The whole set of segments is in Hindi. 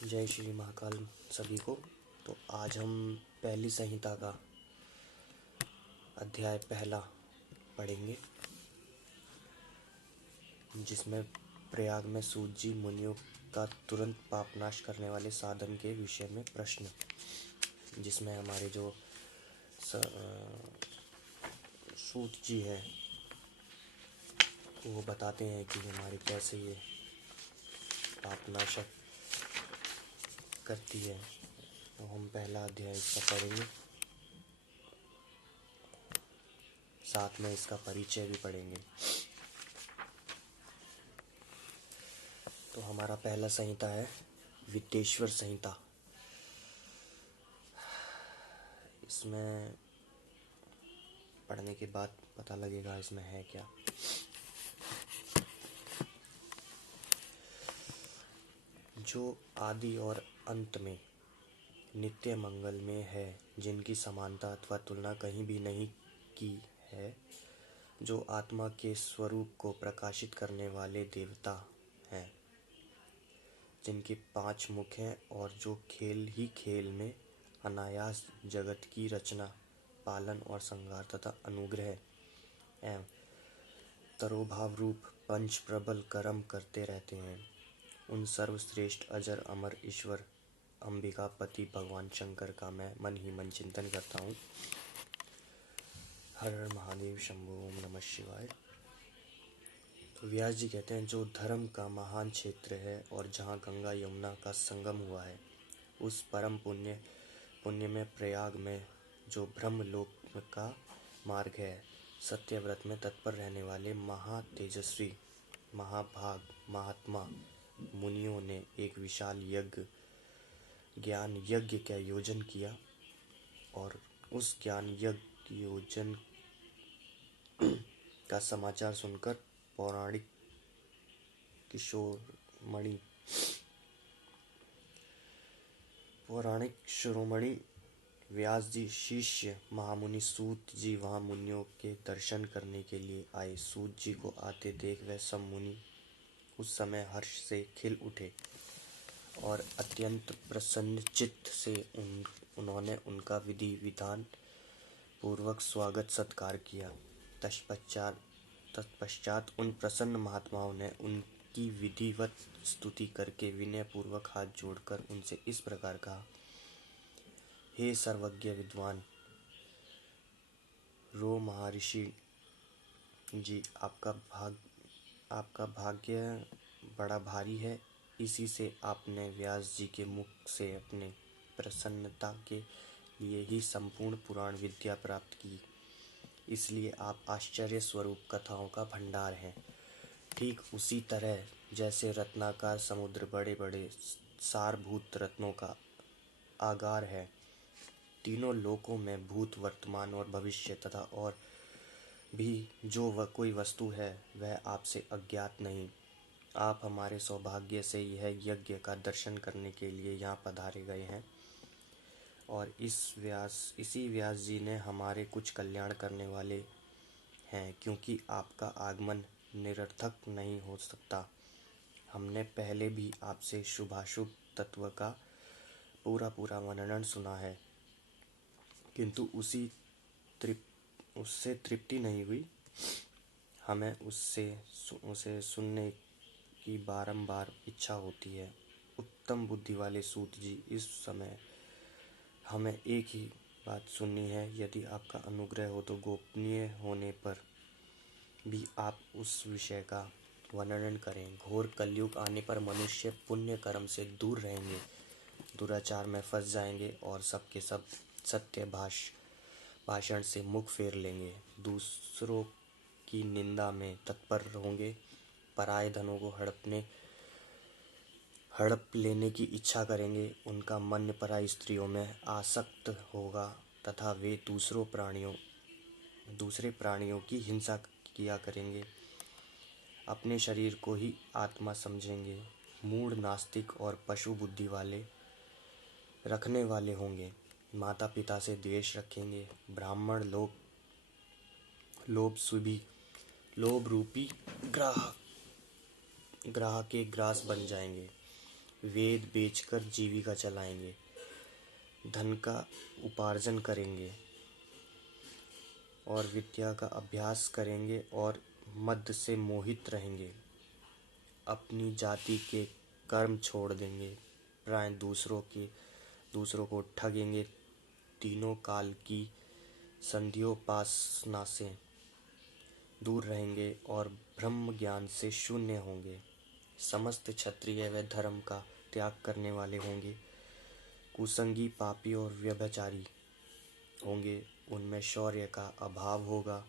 जय श्री महाकाल सभी को। तो आज हम पहली संहिता का अध्याय पहला पढ़ेंगे, जिसमें प्रयाग में सूत जी मुनियों का तुरंत पापनाश करने वाले साधन के विषय में प्रश्न, जिसमें हमारे जो सूत जी हैं वो बताते हैं कि हमारे कैसे ये पापनाशक करती है। तो हम पहला अध्याय इसका पढ़ेंगे, साथ में इसका परिचय भी पढ़ेंगे। तो हमारा पहला संहिता है विद्येश्वर संहिता। इसमें पढ़ने के बाद पता लगेगा इसमें है क्या। जो आदि और अंत में नित्य मंगल में है, जिनकी समानता अथवा तुलना कहीं भी नहीं की है, जो आत्मा के स्वरूप को प्रकाशित करने वाले देवता हैं, जिनके 5 मुख हैं और जो खेल ही खेल में अनायास जगत की रचना, पालन और संहार तथा अनुग्रह एवं तरोभाव रूप पंच प्रबल कर्म करते रहते हैं, उन सर्वश्रेष्ठ अजर अमर ईश्वर अंबिकापति भगवान शंकर का मैं मन ही मन चिंतन करता हूँ। हर हर महादेव शंभो ओम नमः शिवाय। तो व्यास जी कहते हैं, जो धर्म का महान क्षेत्र है और जहाँ गंगा यमुना का संगम हुआ है, उस परम पुण्य में प्रयाग में जो ब्रह्मलोक का मार्ग है, सत्यव्रत में तत्पर रहने वाले महातेजस्वी महाभाग महात्मा मुनियों ने एक विशाल ज्ञान यज्ञ का योजन किया, और उस ज्ञान यज्ञ योजन का समाचार सुनकर पौराणिक शिरोमणि व्यास जी शिष्य महामुनि सूत जी वहां मुनियों के दर्शन करने के लिए आए। सूत जी को आते देख वह सब मुनि उस समय हर्ष से खिल उठे और अत्यंत प्रसन्न चित्त से उन्होंने उनका विधि विधान पूर्वक स्वागत सत्कार किया। तत्पश्चात उन प्रसन्न महात्माओं ने उनकी विधिवत स्तुति करके विनय पूर्वक हाथ जोड़कर उनसे इस प्रकार कहा, हे सर्वज्ञ विद्वान रो महर्षि जी, आपका भाग्य बड़ा भारी है। इसी से आपने व्यास जी के मुख से अपने प्रसन्नता के लिए ही संपूर्ण पुराण विद्या प्राप्त की, इसलिए आप आश्चर्य स्वरूप कथाओं का भंडार हैं। ठीक उसी तरह जैसे रत्नाकार समुद्र बड़े बड़े सारभूत रत्नों का आगार है, तीनों लोकों में भूत वर्तमान और भविष्य तथा और भी जो कोई वस्तु है वह आपसे अज्ञात नहीं। आप हमारे सौभाग्य से यह यज्ञ का दर्शन करने के लिए यहाँ पधारे गए हैं, और इसी व्यास जी ने हमारे कुछ कल्याण करने वाले हैं, क्योंकि आपका आगमन निरर्थक नहीं हो सकता। हमने पहले भी आपसे शुभाशुभ तत्व का पूरा वर्णन सुना है, किंतु उससे तृप्ति नहीं हुई। हमें उसे सुनने की बारंबार इच्छा होती है। उत्तम बुद्धि वाले सूत जी, इस समय हमें एक ही बात सुननी है। यदि आपका अनुग्रह हो तो गोपनीय होने पर भी आप उस विषय का वर्णन करें। घोर कलयुग आने पर मनुष्य पुण्य कर्म से दूर रहेंगे, दुराचार में फंस जाएंगे और सबके सब सत्य भाषण से मुख फेर लेंगे, दूसरों की निंदा में तत्पर होंगे, पराये धनों को हड़प लेने की इच्छा करेंगे, उनका मन पराई स्त्रियों में आसक्त होगा तथा वे दूसरे प्राणियों की हिंसा किया करेंगे, अपने शरीर को ही आत्मा समझेंगे, मूढ़ नास्तिक और पशु बुद्धि रखने वाले होंगे, माता पिता से द्वेष रखेंगे, ब्राह्मण लोग लोभ रूपी ग्राह के ग्रास बन जाएंगे, वेद बेचकर जीविका चलाएंगे, धन का उपार्जन करेंगे और विद्या का अभ्यास करेंगे और मद से मोहित रहेंगे, अपनी जाति के कर्म छोड़ देंगे, प्राय दूसरों को ठगेंगे, तीनों काल की संध्योपासना से दूर रहेंगे और ब्रह्म ज्ञान से शून्य होंगे। समस्त क्षत्रिय व धर्म का त्याग करने वाले होंगे, कुसंगी, पापी और व्यभिचारी होंगे, उनमें शौर्य का अभाव होगा,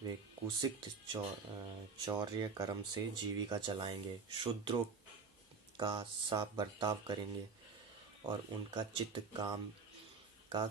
वे कुसित चौर्य कर्म से जीविका चलाएंगे, शूद्रों का सा बर्ताव करेंगे और उनका चित्त काम का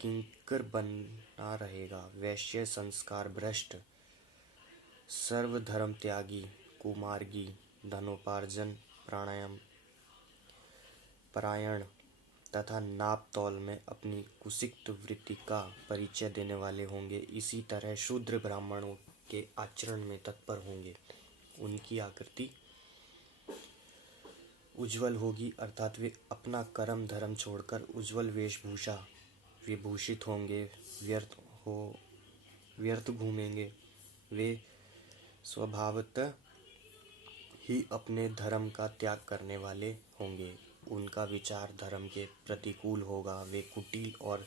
किंकर बना रहेगा, वैश्य संस्कार भ्रष्ट, सर्वधर्म त्यागी, कुमार्गी, धनोपार्जन प्राणायाम परायण तथा नाप तौल में अपनी कुसित वृत्ति का परिचय देने वाले होंगे। इसी तरह शूद्र ब्राह्मणों के आचरण में तत्पर होंगे, उनकी आकृति उज्ज्वल होगी, अर्थात वे अपना कर्म धर्म छोड़कर उज्ज्वल वेशभूषा विभूषित होंगे, व्यर्थ घूमेंगे, वे स्वभावतः ही अपने धर्म का त्याग करने वाले होंगे, उनका विचार धर्म के प्रतिकूल होगा, वे कुटिल और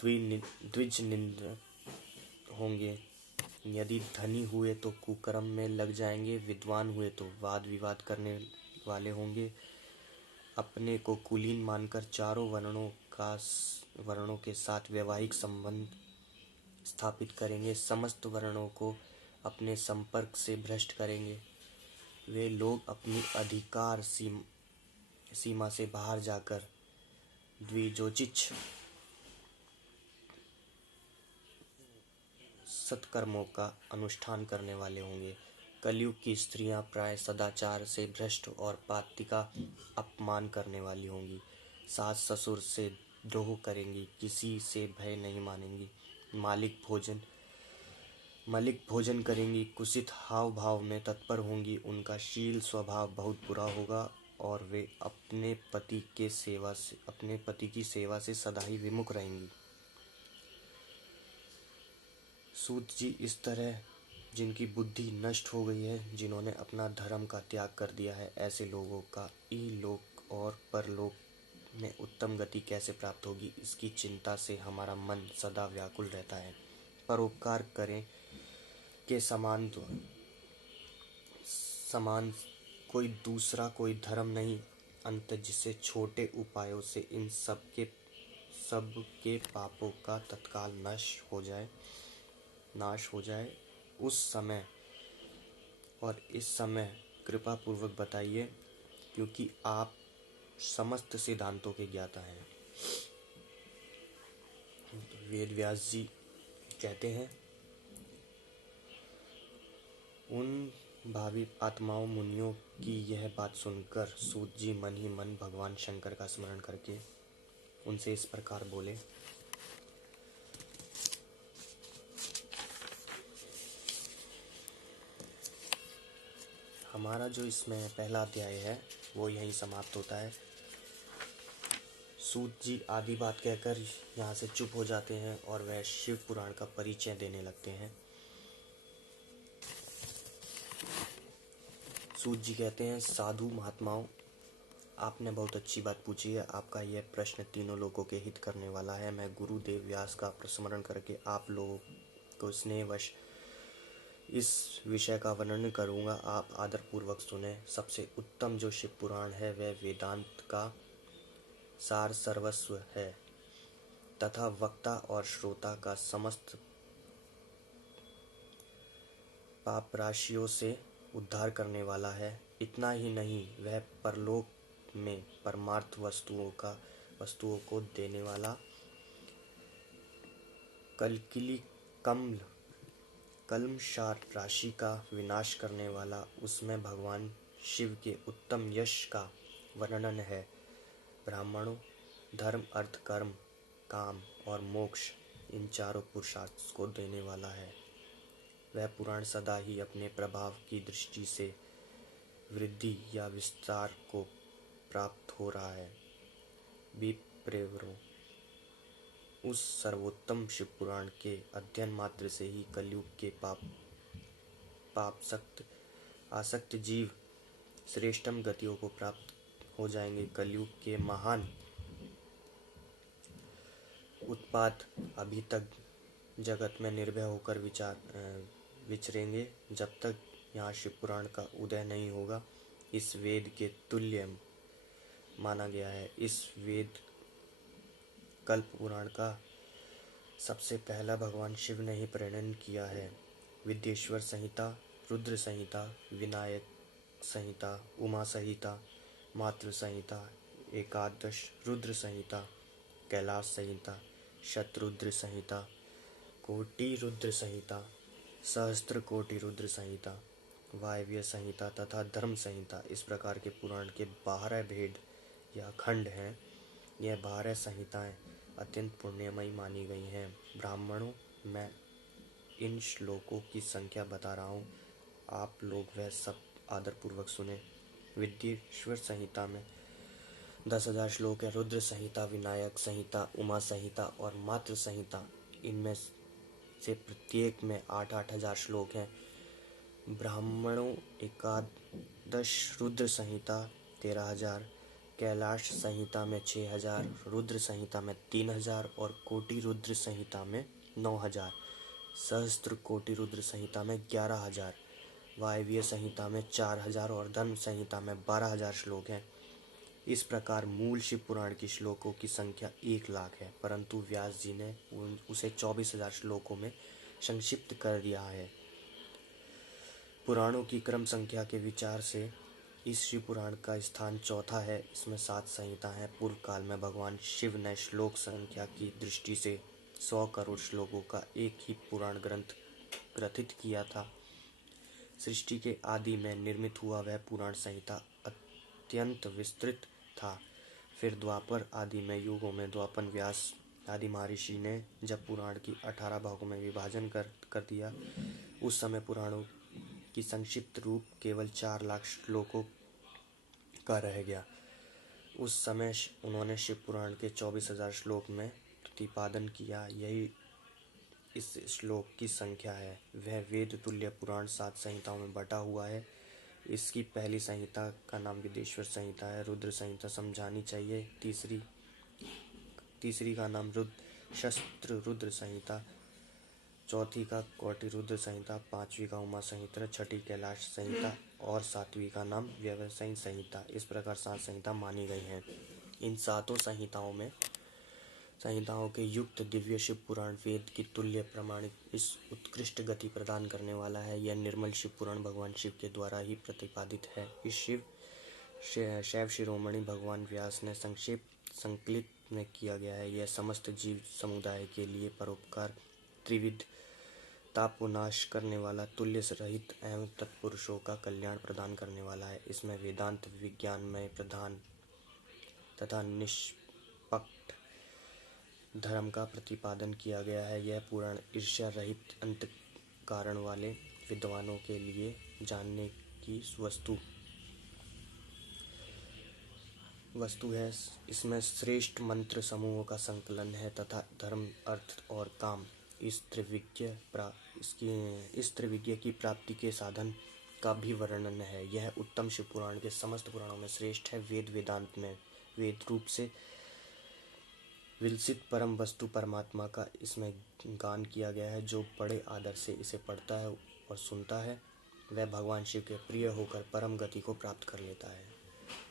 द्विज निंदक होंगे, यदि धनी हुए तो कुकर्म में लग जाएंगे, विद्वान हुए तो वाद विवाद करने वाले होंगे, अपने को कुलीन मानकर चारों वर्णों के साथ वैवाहिक संबंध स्थापित करेंगे, समस्त वर्णों को अपने संपर्क से भ्रष्ट करेंगे, वे लोग अपनी अधिकार सीमा से बाहर जाकर द्विजोचित सत्कर्मों का अनुष्ठान करने वाले होंगे। कलयुग की स्त्रियां प्राय सदाचार से भ्रष्ट और पाति का अपमान करने वाली होंगी, सास ससुर से द्रोह करेंगी, किसी से भय नहीं मानेंगी, मलिक भोजन करेंगी, कुत्सित हाव भाव में तत्पर होंगी, उनका शील स्वभाव बहुत बुरा होगा और वे अपने पति की सेवा से सदा ही विमुख रहेंगी। सूत जी, इस तरह जिनकी बुद्धि नष्ट हो गई है, जिन्होंने अपना धर्म का त्याग कर दिया है, ऐसे लोगों का इहलोक और परलोक में उत्तम गति कैसे प्राप्त होगी, इसकी चिंता से हमारा मन सदा व्याकुल रहता है। परोपकार करें के समान कोई दूसरा कोई धर्म नहीं, अंत जिससे छोटे उपायों से इन सब के पापों का तत्काल नाश हो जाए, उस समय और इस समय कृपा पूर्वक बताइए, क्योंकि आप समस्त सिद्धांतों के ज्ञाता हैं। वेद व्यास जी कहते हैं, उन भावी आत्माओं मुनियों की यह बात सुनकर सूत जी मन ही मन भगवान शंकर का स्मरण करके उनसे इस प्रकार बोले। हमारा जो इसमें पहला अध्याय है वो यहीं समाप्त होता है। सूत जी आदि बात कहकर यहाँ से चुप हो जाते हैं और वह शिव पुराण का परिचय देने लगते हैं। सूत जी कहते हैं, साधु महात्माओं, आपने बहुत अच्छी बात पूछी है। आपका यह प्रश्न तीनों लोगों के हित करने वाला है। मैं गुरुदेव व्यास का प्रस्मरण करके आप लोगों को स्नेहवश इस विषय का वर्णन करूँगा। आप आदरपूर्वक सुने। सबसे उत्तम जो शिव पुराण है वह वेदांत का सार सर्वस्व है तथा वक्ता और श्रोता का समस्त पाप राशियों से उद्धार करने वाला है। इतना ही नहीं, वह परलोक में परमार्थ वस्तुओं को देने वाला, कल्मषार राशि का विनाश करने वाला, उसमें भगवान शिव के उत्तम यश का वर्णन है। ब्राह्मणों, धर्म अर्थ कर्म काम और मोक्ष, इन चारों पुरुषार्थ को देने वाला है। वह पुराण सदा ही अपने प्रभाव की दृष्टि से वृद्धि या विस्तार को प्राप्त हो रहा है। विप्रेवरों, उस सर्वोत्तम शिव पुराण के अध्ययन मात्र से ही कलयुग के पाप आसक्त जीव श्रेष्ठतम गतियों को प्राप्त हो जाएंगे। कलयुग के महान उत्पात अभी तक जगत में निर्भय होकर विचरेंगे। जब तक यहाँ शिव पुराण का उदय नहीं होगा, इस वेद के तुल्य माना गया है। इस वेद कल्प पुराण का सबसे पहला भगवान शिव ने ही प्रणयन किया है। विद्येश्वर संहिता, रुद्र संहिता, विनायक संहिता, उमा संहिता, मातृ संहिता, एकादश रुद्र संहिता, कैलाश संहिता, शतरुद्र संहिता, कोटि रुद्र संहिता, सहस्त्र कोटि रुद्र संहिता, वायव्य संहिता तथा धर्म संहिता, इस प्रकार के पुराण के 12 भेद या खंड हैं। यह 12 संहिताएं अत्यंत पुण्यमयी मानी गई हैं। ब्राह्मणों, मैं इन श्लोकों की संख्या बता रहा हूँ, आप लोग वह सब आदरपूर्वक सुने। विद्येश्वर संहिता में 10,000 श्लोक है। रुद्र संहिता, विनायक संहिता, उमा संहिता और मातृ संहिता, इनमें से प्रत्येक में 8-8 हजार श्लोक हैं। ब्राह्मणों, एकादश रुद्र संहिता 13,000, कैलाश संहिता में 6,000, रुद्र संहिता में 3,000 और कोटि रुद्र संहिता में 9,000, सहस्त्र कोटि रुद्र संहिता में 11,000, वायव्य संहिता में 4,000 और धर्म संहिता में 12,000 श्लोक हैं। इस प्रकार मूल शिव पुराण की श्लोकों की संख्या 1,00,000 है, परंतु व्यास जी ने उसे 24,000 श्लोकों में संक्षिप्त कर दिया है। पुराणों की क्रम संख्या के विचार से इस शिव पुराण का स्थान चौथा है। इसमें 7 संहिता हैं। पूर्व काल में भगवान शिव ने श्लोक संख्या की दृष्टि से 100 करोड़ श्लोकों का एक ही पुराण ग्रंथ ग्रथित किया था। सृष्टि के आदि में निर्मित हुआ वह पुराण संहिता अत्यंत विस्तृत था। फिर द्वापर आदि में युगों में द्वापर व्यास आदि महर्षि ने जब पुराण की 18 भागों में विभाजन कर दिया, उस समय पुराणों की संक्षिप्त रूप केवल 4,00,000 श्लोकों का रह गया। उस समय उन्होंने शिव पुराण के 24,000 श्लोक में प्रतिपादन किया। यही इस श्लोक की संख्या है। वह वेद तुल्य पुराण 7 संहिताओं में बटा हुआ है। इसकी पहली संहिता का नाम विद्येश्वर संहिता है। रुद्र संहिता समझानी चाहिए। तीसरी का नाम शस्त्र रुद्र संहिता, चौथी का कोटि रुद्र संहिता, पांचवी का उमा संहिता, छठी कैलाश संहिता और सातवीं का नाम व्यवसायी संहिता। इस प्रकार 7 संहिता मानी गई हैं। इन 7 संहिताओं के युक्त दिव्य शिव पुराण वेद की तुल्य प्रमाणित इस उत्कृष्ट गति प्रदान करने वाला है। यह निर्मल शिव पुराण भगवान शिव के द्वारा ही प्रतिपादित है। इस शैव शिरोमणि भगवान व्यास ने संकलित में किया गया है। यह समस्त जीव समुदाय के लिए परोपकार, त्रिविध ताप को नाश करने वाला, तुल्य रहित एवं तत्पुरुषों का कल्याण प्रदान करने वाला है। इसमें वेदांत विज्ञानमय प्रधान तथा निष्पक्ष धर्म का प्रतिपादन किया गया है। यह पुराण ईर्ष्या रहित अंतःकरण वाले विद्वानों के लिए जानने की वस्तु है। इसमें श्रेष्ठ मंत्र समूहों का संकलन है तथा धर्म, अर्थ और काम, इस त्रिविज्ञ की प्राप्ति के साधन का भी वर्णन है। यह उत्तम शिव पुराण के समस्त पुराणों में श्रेष्ठ है। वेदांत में वेद रूप से विलसित परम वस्तु परमात्मा का इसमें गान किया गया है। जो बड़े आदर से इसे पढ़ता है और सुनता है, वह भगवान शिव के प्रिय होकर परम गति को प्राप्त कर लेता है।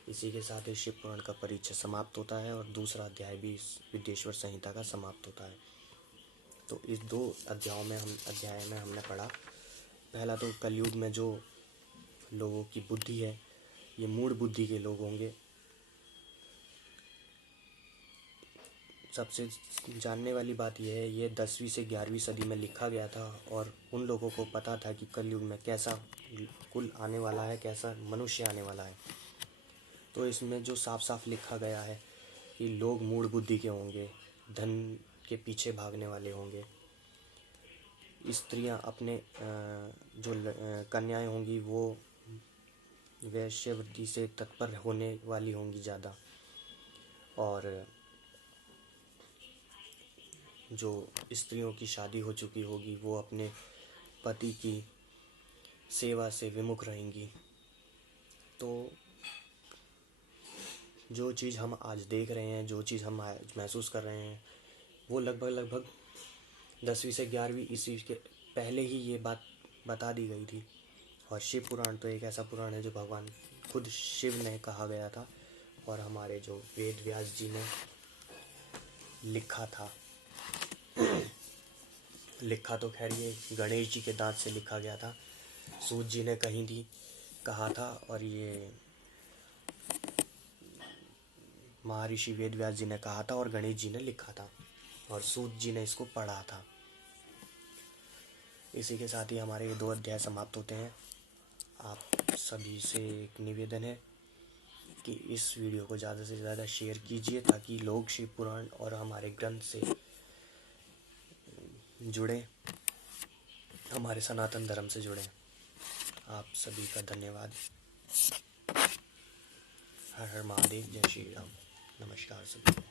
इसी के साथ ही शिव पुराण का परिचय समाप्त होता है और दूसरा अध्याय भी इस विद्येश्वर संहिता का समाप्त होता है। तो इस 2 अध्याय में हमने पढ़ा। पहला तो कलयुग में जो लोगों की बुद्धि है, ये मूढ़ बुद्धि के लोग होंगे। सबसे जानने वाली बात यह है, ये 10वीं से 11वीं सदी में लिखा गया था और उन लोगों को पता था कि कलयुग में कैसा कुल आने वाला है, कैसा मनुष्य आने वाला है। तो इसमें जो साफ साफ लिखा गया है कि लोग मूढ़ बुद्धि के होंगे, धन के पीछे भागने वाले होंगे, स्त्रियां अपने जो कन्याएं होंगी वो वैश्यवृत्ति से तत्पर होने वाली होंगी ज़्यादा, और जो स्त्रियों की शादी हो चुकी होगी वो अपने पति की सेवा से विमुख रहेंगी। तो जो चीज़ हम आज देख रहे हैं, जो चीज़ हम आज महसूस कर रहे हैं, वो लगभग 10वीं से 11वीं ईस्वी के पहले ही ये बात बता दी गई थी। और शिव पुराण तो एक ऐसा पुराण है जो भगवान खुद शिव ने कहा गया था, और हमारे जो वेद व्यास जी ने लिखा था, लिखा तो खैर ये गणेश जी के दांत से लिखा गया था, सूत जी ने कहीं भी कहा था, और ये महर्षि वेद व्यास जी ने कहा था, और गणेश जी ने लिखा था, और सूत जी ने इसको पढ़ा था। इसी के साथ ही हमारे ये 2 अध्याय समाप्त होते हैं। आप सभी से एक निवेदन है कि इस वीडियो को ज़्यादा से ज़्यादा शेयर कीजिए, ताकि लोग शिव पुराण और हमारे ग्रंथ से जुड़ें, हमारे सनातन धर्म से जुड़ें। आप सभी का धन्यवाद। हर हर महादेव, जय श्री राम, नमस्कार सभी को।